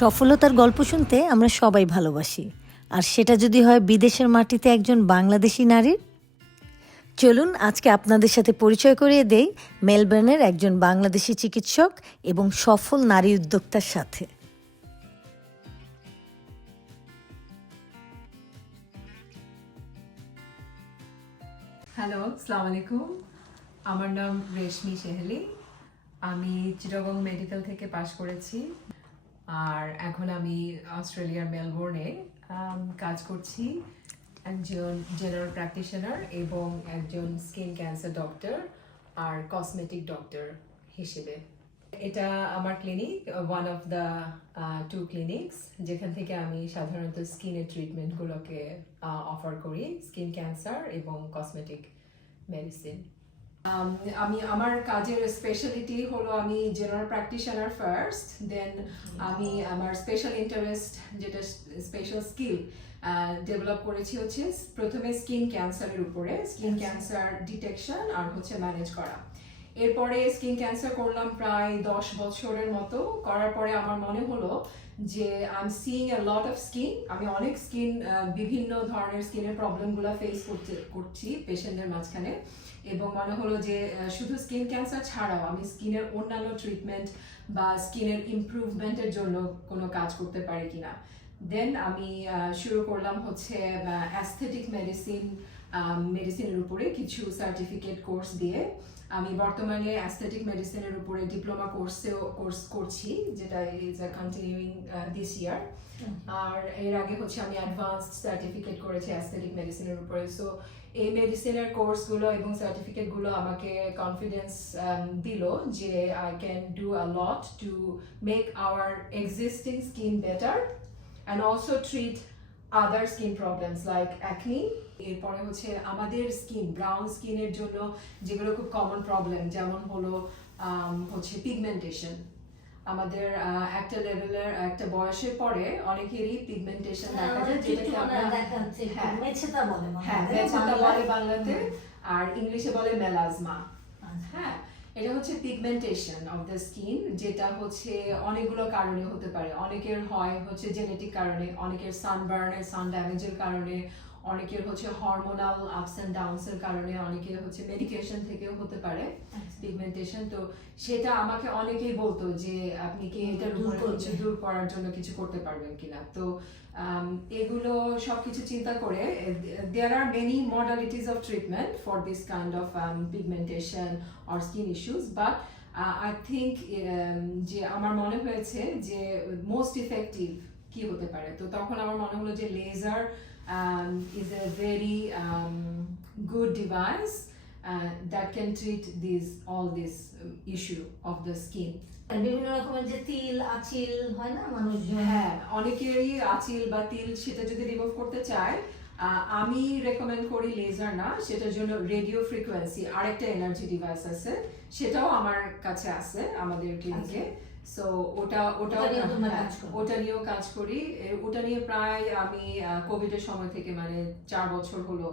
সফলতার গল্প শুনতে আমরা সবাই ভালোবাসি, আর সেটা যদি হয় বিদেশের মাটিতে একজন বাংলাদেশি নারীর। চলুন আজকে আপনাদের সাথে পরিচয় করিয়ে দেই মেলবোর্নের একজন বাংলাদেশি চিকিৎসক এবং সফল নারী উদ্যোক্তার সাথে। হ্যালো, আসসালামু আলাইকুম। আমার নাম রেশমি শেহলি। আমি চিটাগং মেডিকেল থেকে পাশ করেছি, আর এখন আমি অস্ট্রেলিয়ার মেলবোর্নে কাজ করছি একজন জেনারেল প্র্যাকটিশনার এবং একজন স্কিন ক্যান্সার ডক্টর আর কসমেটিক ডক্টর হিসেবে। এটা আমার clinic, one of the two clinics যেখান থেকে আমি সাধারণত স্কিনের ট্রিটমেন্টগুলোকে অফার করি, স্কিন ক্যান্সার এবং কসমেটিক মেডিসিন। আমি আমার কাজের স্পেশালিটি হলো আমি জেনারেল প্র্যাকটিশনার ফার্স্ট, দেন আমি আমার স্পেশাল ইন্টারেস্ট যেটা স্পেশাল স্কিল ডেভেলপ করেছি হচ্ছে প্রথমে স্কিন ক্যান্সারের উপরে, স্কিন ক্যান্সার ডিটেকশন আর হচ্ছে ম্যানেজ করা। এরপরে স্কিন ক্যান্সার করলাম প্রায় 10 বছরের মতো। করার পরে আমার মনে হলো যে I am seeing a lot of skin, আমি অনেক স্কিন বিভিন্ন ধরনের স্কিনের প্রবলেমগুলো ফেস করছি পেশেন্টদের মাঝখানে, এবং মনে হলো যে শুধু স্কিন ক্যান্সার ছাড়াও আমি স্কিনের অন্যান্য ট্রিটমেন্ট বা স্কিনের ইমপ্রুভমেন্টের জন্য কোনো কাজ করতে পারি কিনা। দেন আমি শুরু করলাম হচ্ছে অ্যাস্থেটিক মেডিসিনের উপরে কিছু সার্টিফিকেট কোর্স দিয়ে। আমি বর্তমানে অ্যাস্থেটিক মেডিসিনের উপরে ডিপ্লোমা কোর্স করছি, যেটা is a continuing this year. আর এর আগে হচ্ছে আমি অ্যাডভান্সড সার্টিফিকেট করেছি অ্যাস্থেটিক মেডিসিনের উপরে। সো এই মেডিসিনের কোর্সগুলো এবং সার্টিফিকেটগুলো আমাকে কনফিডেন্স দিল যে I can do a lot to make our existing skin better and also treat other skin problems like acne. এরপরে হচ্ছে আমাদের স্কিন, ব্রাউন স্কিনের জন্য যেগুলো খুব কমন প্রবলেম, যেমন হলো হচ্ছে পিগমেন্টেশন। আমাদের একটা লেভেলের একটা বয়সের পরে অনেকেরই পিগমেন্টেশন দেখা যায়, যেটাকে আমরা মেছেতা বলে বাংলাতে, আর ইংলিশে বলে মেলাজমা। হ্যাঁ, এটা হচ্ছে পিগমেন্টেশন অফ দ্য স্কিন, যেটা হচ্ছে অনেকগুলো কারণে হতে পারে। অনেকের হয় হচ্ছে জেনেটিক কারণে, অনেকের সানবার্নের সান ড্যামেজের কারণে, অনেকের হচ্ছে হরমোনাল আপস অ্যান্ড ডাউনস এর কারণে, অনেকের হচ্ছে মেডিকেশন থেকেও হতে পারে পিগমেন্টেশন। তো সেটা আমাকে অনেকেই বলতো যে আপনি কি এটা দূর করার জন্য কিছু করতে পারবেন কিনা। তো এগুলো সবকিছু চিন্তা করে there are many modalities of treatment for this kind of pigmentation or skin issues, but I think যে আমার মনে হয়েছে যে মোস্ট ইফেক্টিভ কি হতে পারে। তো তখন আমার মনে হলো যে laser is a very good device that can treat all this issue of the skin. বিভিন্ন রকমের যে তিল আঁচিল হয় না মানুষজন, হ্যাঁ, অনেকেরই আঁচিল বা তিল সেটা যদি রিমুভ করতে চায়, আমি রেকমেন্ড করি লেজার না, সেটার জন্য রেডিও ফ্রিকোয়েন্সি আরেকটা এনার্জি ডিভাইস আছে, সেটাও আমার কাছে আছে আমাদের ক্লিনিকে। সো ওটা নিয়েও কাজ করি। ওটা নিয়ে প্রায় আমি কোভিড এর সময় থেকে মানে 4 বছর হলো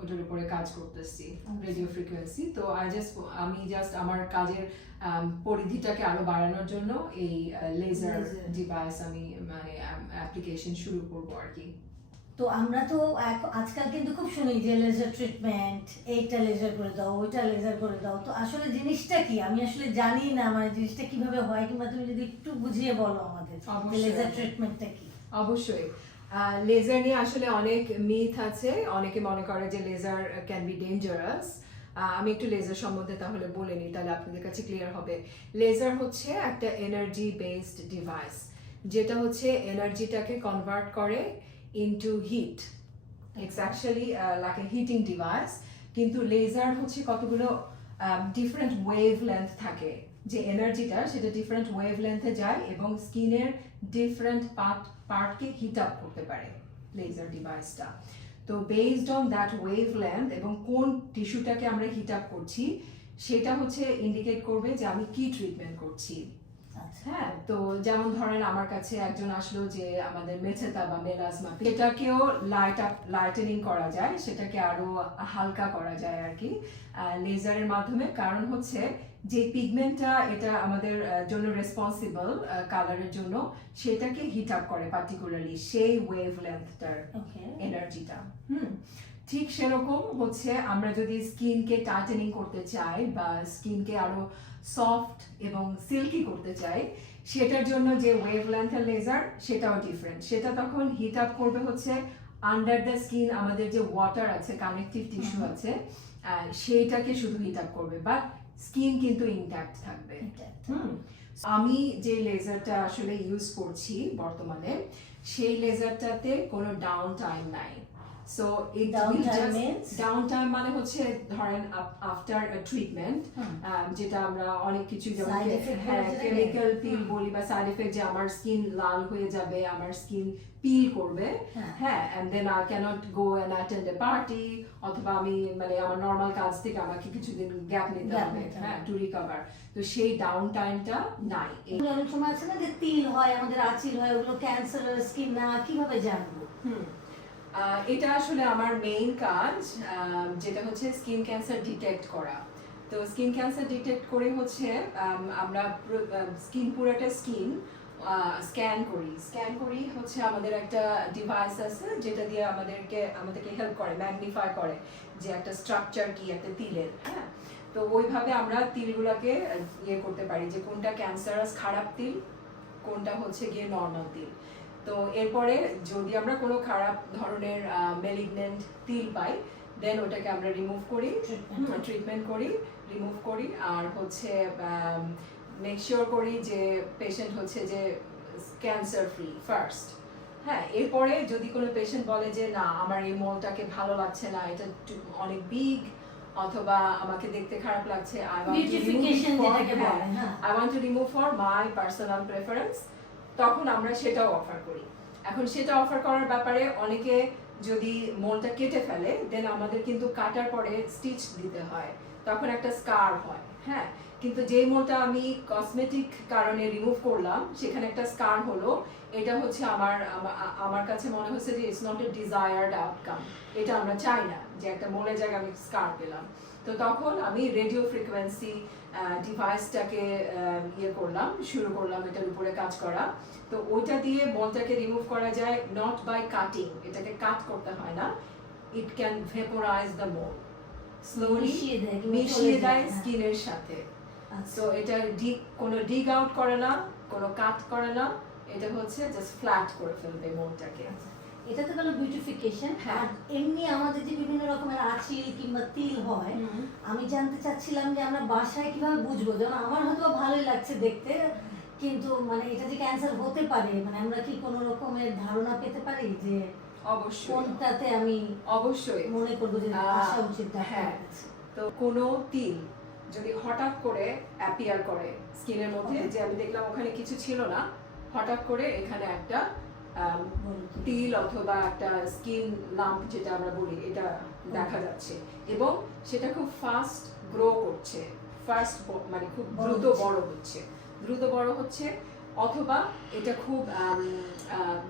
ওটার উপরে কাজ করতেছি, রেডিও ফ্রিকোয়েন্সি। তো আমি জাস্ট আমার কাজের পরিধিটাকে আরো বাড়ানোর জন্য এই লেজার ডিভাইস আমি মানে অ্যাপ্লিকেশন শুরু করব আর কি। তো আমরা তো আজকাল কিন্তু খুব শুনি যে লেজার ট্রিটমেন্ট, এইটা লেজার করে দাও, ওইটা লেজার করে দাও। তো আসলে জিনিসটা কি আমি আসলে জানি না, মানে জিনিসটা কিভাবে হয়, কিংবা তুমি যদি একটু বুঝিয়ে বলো আমাদের লেজার ট্রিটমেন্টটা কি। অবশ্যই, লেজার নিয়ে আসলে অনেক মিথ আছে। অনেকে মনে করে যে লেজার ক্যান বি ডেঞ্জারাস। আমি একটু লেজার সম্বন্ধে তাহলে বলে নিই, তাহলে আপনাদের কাছে ক্লিয়ার হবে। লেজার হচ্ছে একটা এনার্জি বেসড ডিভাইস, যেটা হচ্ছে এনার্জিটাকে কনভার্ট করে into heat. It's actually like a heating device. কিন্তু লেজার হচ্ছে কতগুলো ডিফারেন্ট ওয়েভ লেন্থ থাকে, যে এনার্জিটা সেটা ডিফারেন্ট ওয়েভ লেন্থে যায় এবং স্কিনের ডিফারেন্ট পার্টকে হিট আপ করতে পারে লেজার ডিভাইসটা। তো based on that wave length এবং কোন টিস্যুটাকে আমরা হিট আপ করছি, সেটা হচ্ছে ইন্ডিকেট করবে যে আমি কি ট্রিটমেন্ট করছি। হ্যাঁ, তো যেমন ধরেন আমার কাছে একজন আসলো যে আমাদের মেছেতা বা মেলাজমা, এটাকেও লাইটেনিং করা যায়, সেটাকে আরো হালকা করা যায় আর কি লেজারের মাধ্যমে। কারণ হচ্ছে যে পিগমেন্টটা এটা আমাদের জন্য রেসপন্সিবল কালারের জন্য, সেটাকে হিট আপ করে পার্টিকুলারলি সেই ওয়েভলেন্থটার এনার্জিটা। ঠিক সেরকম হচ্ছে আমরা যদি স্কিনকে টাইটেনিং করতে চাই বা স্কিনকে আরো সফট এবং সিল্কি করতে চাই, সেটার জন্য যে ওয়েভলেন্থের লেজার সেটাও ডিফারেন্ট। সেটা তখন হিট আপ করবে হচ্ছে আন্ডার দ্য স্কিন, আমাদের যে ওয়াটার আছে, কানেকটিভ টিস্যু আছে, সেইটাকে শুধু হিট আপ করবে, বাট স্কিন কিন্তু ইনট্যাক্ট থাকবে। আমি যে লেজারটা আসলে ইউজ করছি বর্তমানে, সেই লেজারটাতে কোনো ডাউন টাইম নাই। সো ইট ডাউন টাইম মানে হচ্ছে ধরেন আফটার ট্রিটমেন্ট, যেটা আমরা অনেক কিছু যেমন কেমিক্যাল পিল বলি বা সাইড এফেক্ট, যে আমার স্কিন লাল হয়ে যাবে, আমার স্কিন পিল করবে, হ্যাঁ, and then I can't go and attend a party, অথবা আমি মানে আমার নর্মাল কাজ থেকে আমাকে কিছুদিন গ্যাপ নিতে হবে, হ্যাঁ, টু রিকভার। তো সেই ডাউন টাইমটা নাই। অনেক সময় আছে না যে তিল হয়, আমাদের আঁচিল হয়, ওগুলো ক্যান্সার স্কিন না, কিভাবে জানবো? এটা আসলে আমার মেইন কাজ, যেটা হচ্ছে স্কিন ক্যান্সার ডিটেক্ট করা। তো স্কিন ক্যান্সার ডিটেক্ট করে হচ্ছে আমরা স্কিন পুরোটা স্কিন স্ক্যান করি হচ্ছে আমাদের একটা ডিভাইস আছে যেটা দিয়ে আমাদেরকে হেল্প করে, ম্যাগনিফাই করে যে একটা স্ট্রাকচার কি একটা তিলের, হ্যাঁ। তো ওইভাবে আমরা তিলগুলোকে ইয়ে করতে পারি যে কোনটা ক্যান্সারাস খারাপ তিল, কোনটা হচ্ছে গিয়ে নর্মাল তিল। তো এরপরে যদি আমরা কোনো খারাপ ধরনের মেলিগনেন্ট তিল পাই, দেন ওটাকে আমরা রিমুভ করি, ট্রিটমেন্ট করি, রিমুভ করি, আর হচ্ছে মেক শিওর করি যে পেশেন্ট হচ্ছে যে ক্যান্সার ফ্রি ফার্স্ট। হ্যাঁ, এরপরে যদি কোনো পেশেন্ট বলে যে না আমার এই মোলটাকে ভালো লাগছে না, এটা অনেক বিগ, অথবা আমাকে দেখতে খারাপ লাগছে, I want to remove for my personal preference, তখন আমরা সেটাও অফার করি। এখন সেটা অফার করার ব্যাপারে অনেকে যদি মোলটা কেটে ফেলে, দেন আমাদের কিন্তু কাটার পরে স্টিচ দিতে হয়, তখন একটা স্কার হয়, হ্যাঁ। কিন্তু যে মোলটা আমি কসমেটিক কারণে রিমুভ করলাম, সেখানে একটা স্কার হলো, এটা হচ্ছে আমার কাছে মনে হচ্ছে যে it's not a desired outcome, এটা আমরা চাই না যে একটা মোলের জায়গায় আমি স্কার পেলাম। তো তখন আমি রেডিও ফ্রিকোয়েন্সি ডিভাইসটাকে শুরু করলাম এটার উপরে কাজ করা। তো ওইটা দিয়ে মোলটাকে রিমুভ করা যায় নট বাই কাটিং, এটাকে কাট করতে হয় না, it can vaporise the mole, slowly মিশিয়ে দেয় স্কিনের সাথে। সো এটা কোনো ডিগ আউট করে না, কোনো কাট করে না, এটা হচ্ছে জাস্ট ফ্ল্যাট করে ফেলবে মোলটাকে। এটা তো গেল বিউটিফিকেশন। আর এমনি আমাদের যে বিভিন্ন রকমের আঁচিল কিংবা তিল হয়, আমি জানতে চাচ্ছিলাম যে আমরা বাসায় কিভাবে বুঝবো? যেমন আমার হয়তো ভালোই লাগছে দেখতে, কিন্তু মানে এটা যে ক্যান্সার হতে পারে, মানে আমরা কি কোনো রকমের ধারণা পেতে পারি যে অবশ্যই কোনটাতে আমি অবশ্যই মনে করবো যে আসা উচিত? হ্যাঁ, তো কোনো তিল যদি হঠাৎ করে অ্যাপিয়ার করে স্কিনের মধ্যে, যে আমি দেখলাম ওখানে কিছু ছিল না, হঠাৎ করে এখানে একটা তিল অথবা একটা স্কিন লাম্প যেটা আমরা বলি, এটা দেখা যাচ্ছে, এবং সেটা খুব ফাস্ট গ্রো করছে, মানে খুব দ্রুত বড় হচ্ছে, অথবা এটা খুব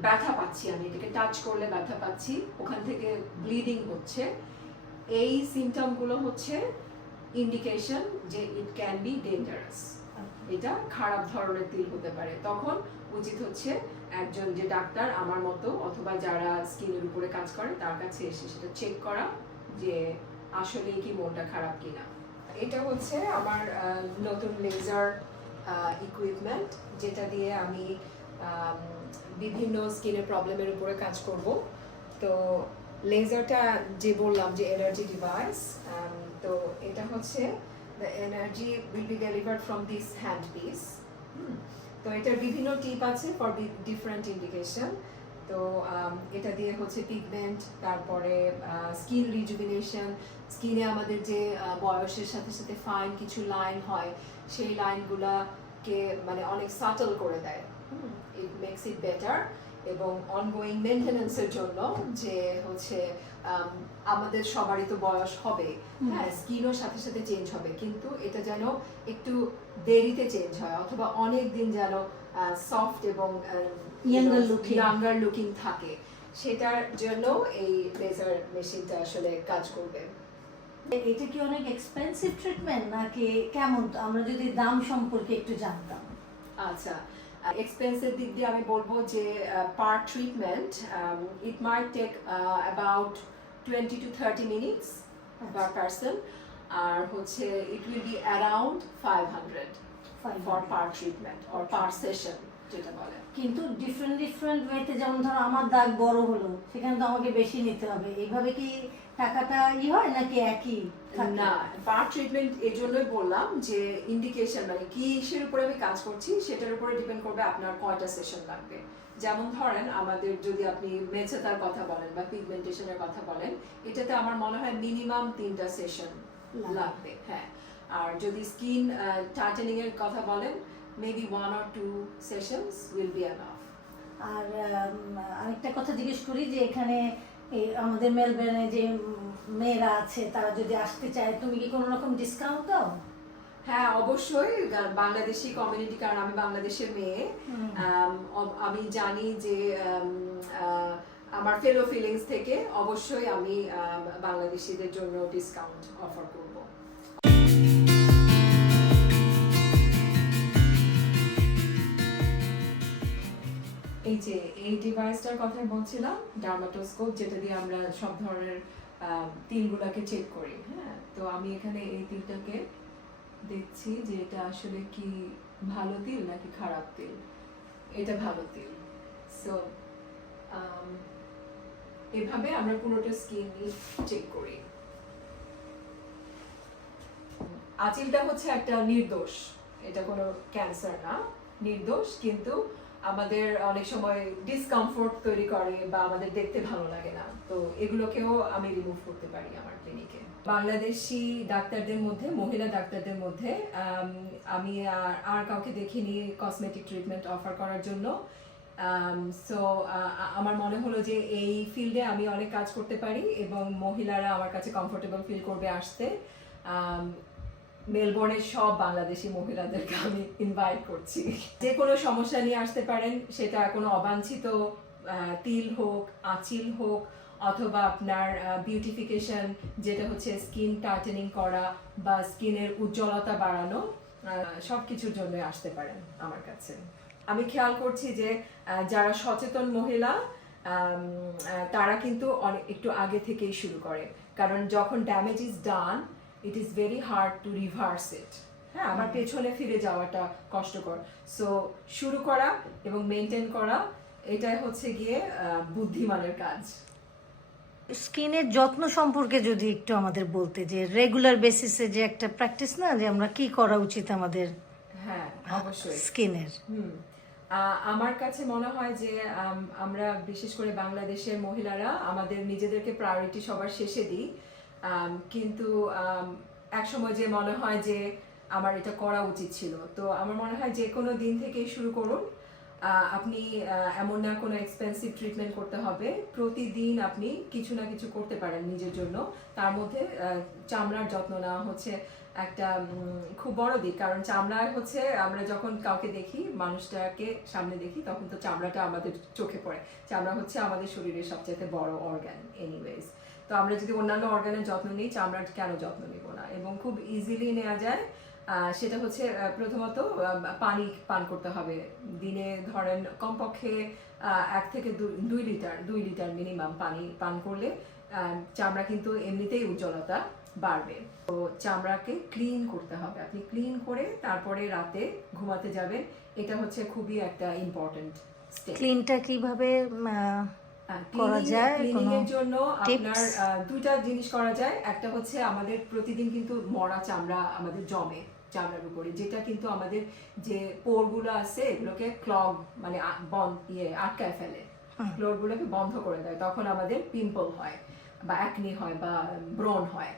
ব্যথা পাচ্ছি, আমি এটাকে টাচ করলে ব্যথা পাচ্ছি, ওখান থেকে ব্লিডিং হচ্ছে, এই সিমটমগুলো হচ্ছে ইন্ডিকেশন যে ইট ক্যান বি ডেঞ্জারাস, এটা খারাপ ধরনের তিল হতে পারে। তখন উচিত হচ্ছে একজন যে ডাক্তার আমার মতো অথবা যারা স্কিনের উপরে কাজ করে তার কাছে এসে সেটা চেক করা যে আসলে কি মোলটা খারাপ কিনা। এটা হচ্ছে আমার নতুন লেজার ইকুইপমেন্ট, যেটা দিয়ে আমি বিভিন্ন স্কিনের প্রবলেমের উপরে কাজ করব। তো লেজারটা যে বললাম যে এনার্জি ডিভাইস, তো এটা হচ্ছে the energy will be delivered from this handpiece. তো এটার বিভিন্ন টিপ আছে ফর ডিফারেন্ট ইন্ডিকেশন। তো এটা দিয়ে হচ্ছে পিগমেন্ট, তারপরে স্কিন রিজুভিনেশন, স্কিনে আমাদের যে বয়সের সাথে সাথে ফাইন কিছু লাইন হয়, সেই লাইনগুলাকে মানে অনেক সাটল করে দেয়, ইট মেক্স ইট বেটার। এবং অনগোয়িং মেনটেন্যান্সের জন্য যে হচ্ছে আমাদের সবারই তো বয়স হবে, হ্যাঁ, স্কিনও সাথে সাথে চেঞ্জ হবে, কিন্তু এটা যেন একটু দেরিতে চেঞ্জ হয় অথবা অনেক দিন যেন সফট এবং ইয়াঙ্গার লুকিং থাকে, সেটার জন্য এই লেজার মেশিনটা আসলে কাজ করবে। এটা কি অনেক এক্সপেন্সিভ ট্রিটমেন্ট নাকি কেমন, আমরা যদি দাম সম্পর্কে একটু জানতাম। আচ্ছা, এক্সপেন্সের দিক দিয়ে আমি বলবো যে per treatment it might take about 20 to 30 minutes per person, আর হচ্ছে it will be around 500 for per treatment or per session যেটা বলে। কিন্তু ডিফারেন্ট ওয়েতে, যেমন ধরো আমার দাগ বড় হলো, সেখানে তো আমাকে বেশি নিতে হবে, এইভাবে কি টাকাটা হয় নাকি একই? না, পার ট্রিটমেন্ট এই জন্যই বললাম যে ইন্ডিকেশন মানে কিসের উপরে আমি কাজ করছি সেটার উপরে ডিপেন্ড করবে আপনার কয়টা সেশন লাগবে। যেমন ধরেন আমাদের যদি আপনি মেচেতার কথা বলেন বা পিগমেন্টেশনের কথা বলেন, এটাতে আমার মনে হয় মিনিমাম 3টা সেশন লাগবে, হ্যাঁ। আর যদি স্কিন টাইটেনিং এর কথা বলেন, maybe 1 or 2 sessions will be enough. আর আরেকটা কথা জিজ্ঞেস করি যে এখানে আমাদের মেলবোর্নে যে মেয়েরা আছে তারা যদি আসতে চায়, তুমি কি কোনো রকম ডিসকাউন্ট দাও? হ্যাঁ, অবশ্যই। বাংলাদেশি কমিউনিটি, কারণ আমি বাংলাদেশের মেয়ে, আমি জানি যে আমার ফেলো ফিলিংস থেকে অবশ্যই আমি বাংলাদেশিদের জন্য ডিসকাউন্ট অফার করব। এই যে এই ডিভাইসটার কথা বলছিলাম, ডার্মাটোস্কোপ, যেটা দিয়ে আমরা সব ধরনের তিলগুলোকে চেক করি, হ্যাঁ। তো আমি এখানে এই তিলটাকে দেখছি যে এটা আসলে কি ভালো তিল নাকি খারাপ তিল। এটা ভালো তিল। সো এভাবে আমরা পুরোটা স্কিন চেক করি। আঁচিলটা হচ্ছে একটা নির্দোষ, এটা কোনো ক্যান্সার না, নির্দোষ, কিন্তু আমাদের অনেক সময় ডিসকমফোর্ট তৈরি করে বা আমাদের দেখতে ভালো লাগে না, তো এগুলোকেও আমি রিমুভ করতে পারি আমার ক্লিনিকে। বাংলাদেশি ডাক্তারদের মধ্যে, মহিলা ডাক্তারদের মধ্যে আমি আর কাউকে দেখিনি কসমেটিক ট্রিটমেন্ট অফার করার জন্য। সো আমার মনে হলো যে এই ফিল্ডে আমি অনেক কাজ করতে পারি এবং মহিলারা আমার কাছে কমফোর্টেবল ফিল করবে আসতে। মেলবোর্নের সব বাংলাদেশি মহিলাদেরকে আমি ইনভাইট করছি, যে কোনো সমস্যা নিয়ে আসতে পারেন, সেটা কোনো অবাঞ্ছিত তিল হোক, আঁচিল হোক, অথবা আপনার বিউটিফিকেশন, যেটা হচ্ছে স্কিন টাইটেনিং করা বা স্কিনের উজ্জ্বলতা বাড়ানো, সব কিছুর জন্য আসতে পারেন আমার কাছে। আমি খেয়াল করছি যে যারা সচেতন মহিলা তারা কিন্তু একটু আগে থেকেই শুরু করে, কারণ যখন damage is done it is very hard to reverse it, হ্যাঁ, আমার পেছনে ফিরে যাওয়াটা কষ্টকর। সো শুরু করা এবং মেনটেন করা, এটাই হচ্ছে গিয়ে বুদ্ধিমানের কাজ। স্কিনের যত্ন সম্পর্কে যদি একটু আমাদের বলতে, যে রেগুলার বেসিসে যে একটা প্র্যাকটিস না, যে আমরা কি করা উচিত আমাদের, হ্যাঁ অবশ্যই স্কিনের। আমার কাছে মনে হয় যে আমরা বিশেষ করে বাংলাদেশের মহিলারা আমাদের নিজেদেরকে প্রায়োরিটি সবার শেষে দিই, কিন্তু এক সময় যে মনে হয় যে আমার এটা করা উচিত ছিল। তো আমার মনে হয় যে কোনো দিন থেকেই শুরু করুন। আপনি এমন না কোনো এক্সপেন্সিভ ট্রিটমেন্ট করতে হবে, প্রতিদিন আপনি কিছু না কিছু করতে পারেন নিজের জন্য। তার মধ্যে চামড়ার যত্ন নেওয়া হচ্ছে একটা খুব বড় দিক, কারণ চামড়া হচ্ছে, আমরা যখন কাউকে দেখি, মানুষটাকে সামনে দেখি, তখন তো চামড়াটা আমাদের চোখে পড়ে। চামড়া হচ্ছে আমাদের শরীরের সবচেয়ে বড় অর্গান এনিওয়েজ। তো আমরা যদি অন্যান্য অর্গানের যত্ন নিই, চামড়ার কেন যত্ন নিব না? এবং খুব ইজিলি নেওয়া যায়। সেটা হচ্ছে প্রথমত পানি পান করতে হবে দিনে, ধরেন কমপক্ষে 1 থেকে 2 লিটার মিনিমাম পানি পান করলে চামড়া কিন্তু এমনিতেই উজ্জ্বলতা বাড়বে। তো চামড়াকে ক্লিন করতে হবে, আপনি ক্লিন করে তারপরে রাতে ঘুমাতে যাবেন, এটা হচ্ছে খুবই একটা ইম্পর্টেন্ট স্টেপ। ক্লিনটা কিভাবে করা যায়? ক্লিনিং এর জন্য আপনার 2টা জিনিস করা যায়। একটা হচ্ছে আমাদের প্রতিদিন কিন্তু মরা চামড়া আমাদের জমে চামড়ার উপরে, যেটা কিন্তু আমাদের যে পোরগুলো আছে এগুলোকে ক্লগ মানে আটকায় ফেলে, পোরগুলোকে বন্ধ করে দেয়, তখন আমাদের পিম্পল হয় বা অ্যাকনি হয় বা ব্রণ হয়।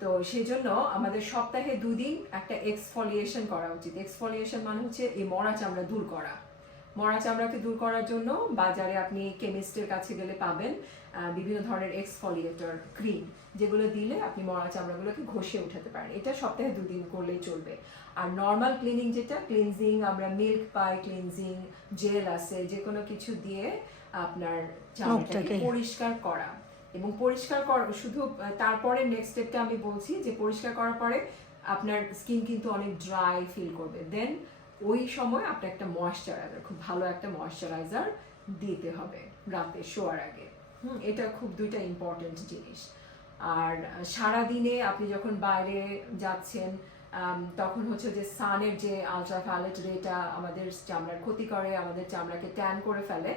তো সেই জন্য আমাদের সপ্তাহে 2 দিন একটা এক্সফলিয়েশন করা উচিত। এক্সফলিয়েশন মানে হচ্ছে এই মরা চামড়া দূর করা। মরা চামড়াকে দূর করার জন্য বাজারে আপনি কেমিস্টের কাছে গেলে পাবেন বিভিন্ন ধরনের এক্সফলিয়েটর ক্রিম, যেগুলো দিলে আপনি মরা চামড়াগুলোকে ঘষে উঠাতে পারেন। এটা সপ্তাহে 2 দিন করলেই চলবে। আর নর্মাল ক্লিনিং যেটা ক্লিনজিং, আমরা মিল্ক পাই ক্লিনজিং জেল আছে, যে কোনো কিছু দিয়ে আপনার চামড়াটাকে পরিষ্কার করা। এবং পরিষ্কার শুধু তারপরে নেক্সট স্টেপটা আমি বলছি যে পরিষ্কার করার পরে আপনার স্কিন কিন্তু অনেক ড্রাই ফিল করবে। দেন ওই সময় আপনার একটা ময়েশ্চারাইজার, খুব ভালো একটা ময়েশ্চারাইজার দিতে হবে রাতে শোয়ার আগে। এটা খুব দুইটা ইম্পর্টেন্ট জিনিস। আর সারাদিনে আপনি যখন বাইরে যাচ্ছেন তখন হচ্ছে যে সানের যে আলট্রাভায়োলেট রেটা আমাদের চামড়ার ক্ষতি করে, আমাদের চামড়াকে ট্যান করে ফেলে,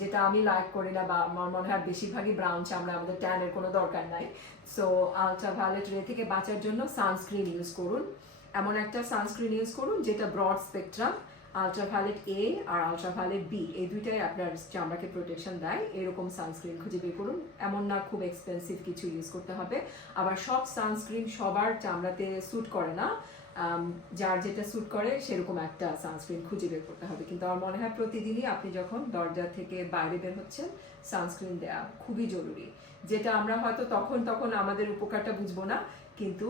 যেটা আমি লাইক করি না, বা আমার মনে হয় বেশিরভাগই ব্রাউন চামড়া, আমাদের ট্যানের কোনো দরকার নাই। সো আলট্রাভায়োলেট রে থেকে বাঁচার জন্য সানস্ক্রিন ইউজ করুন। এমন একটা সানস্ক্রিন ইউজ করুন যেটা ব্রড স্পেকট্রাম, আলট্রাভায়োলেট এ আর আলট্রাভায়োলেট বি, এই দুইটাই আপনার চামড়াকে প্রোটেকশন দেয়। এরকম সানস্ক্রিন খুঁজে বের করুন। এমন না খুব এক্সপেন্সিভ কিছু ইউজ করতে হবে। আবার সব সানস্ক্রিন সবার চামড়াতে স্যুট করে না, যার যেটা স্যুট করে সেরকম একটা সানস্ক্রিন খুঁজে বের করতে হবে। কিন্তু আমার মনে হয় প্রতিদিনই আপনি যখন দরজা থেকে বাইরে বের হচ্ছেন সানস্ক্রিন দেওয়া খুবই জরুরি, যেটা আমরা হয়তো তখন আমাদের উপকারটা বুঝবো না, কিন্তু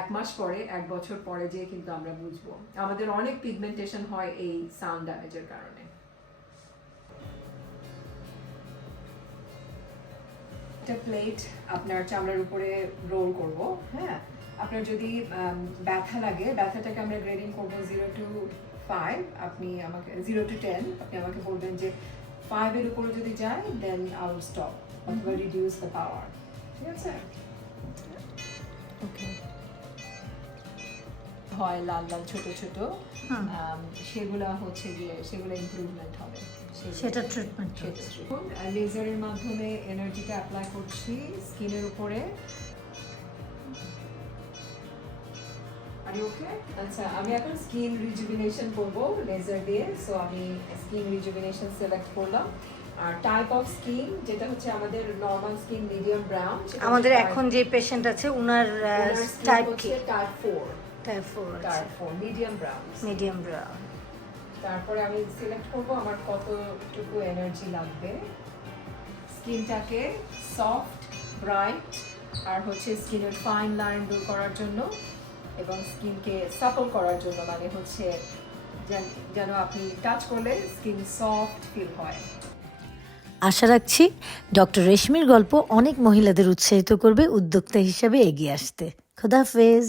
1 মাস পরে 1 বছর পরে যে কিন্তু আমরা বুঝবো। আমাদের অনেক পিগমেন্টেশন হয় এই সান ড্যামেজের কারণে। একটা প্লেট আপনার চামড়ার উপরে রোল করব। হ্যাঁ, আপনার যদি ব্যথা লাগে, ব্যথাটাকে আমরা গ্রেডিং করব 0 to 5, আপনি আমাকে 0 to 10 আপনি আমাকে বলবেন যে 5 এর উপরে যদি যায় দেন আই উইল স্টপ অথবা রিডিউস দ্য পাওয়ার। ঠিক আছে? ওকে। হয় লাল লাল ছোট ছোট, সেগুলা হচ্ছে গিয়ে সেগুলো ইমপ্রুভমেন্ট হবে, সেটা ট্রিটমেন্ট। লেজারের মাধ্যমে এনার্জিটা অ্যাপ্লাই করছি স্কিনের উপরে। ওকে, আচ্ছা, আমি এখন স্কিন রিজুভিনেশন করব লেজার দিয়ে। সো আমি স্কিন রিজুভিনেশন সিলেক্ট করলাম। আর টাইপ অফ স্কিন যেটা হচ্ছে আমাদের নরমাল স্কিন, মিডিয়াম ব্রাউন। আমাদের এখন যে পেশেন্ট আছে উনার টাইপ কি? Type 4। Type 4। Type 4 medium brown. Medium brown. তারপরে আমি সিলেক্ট করব আমার কতটুকু এনার্জি লাগবে। স্কিনটাকে সফট, ব্রাইট আর হচ্ছে স্কিনের ফাইন লাইন দূর করার জন্য এবং স্কিনকে সাপল করার জন্য, মানে হচ্ছে যেন আপনি টাচ করলে স্কিন সফট ফিল হয়। আশা রাখছি ডক্টর রেশমির গল্প অনেক মহিলাদের উৎসাহিত করবে উদ্যোক্তা হিসাবে এগিয়ে আসতে। খোদা হাফেজ।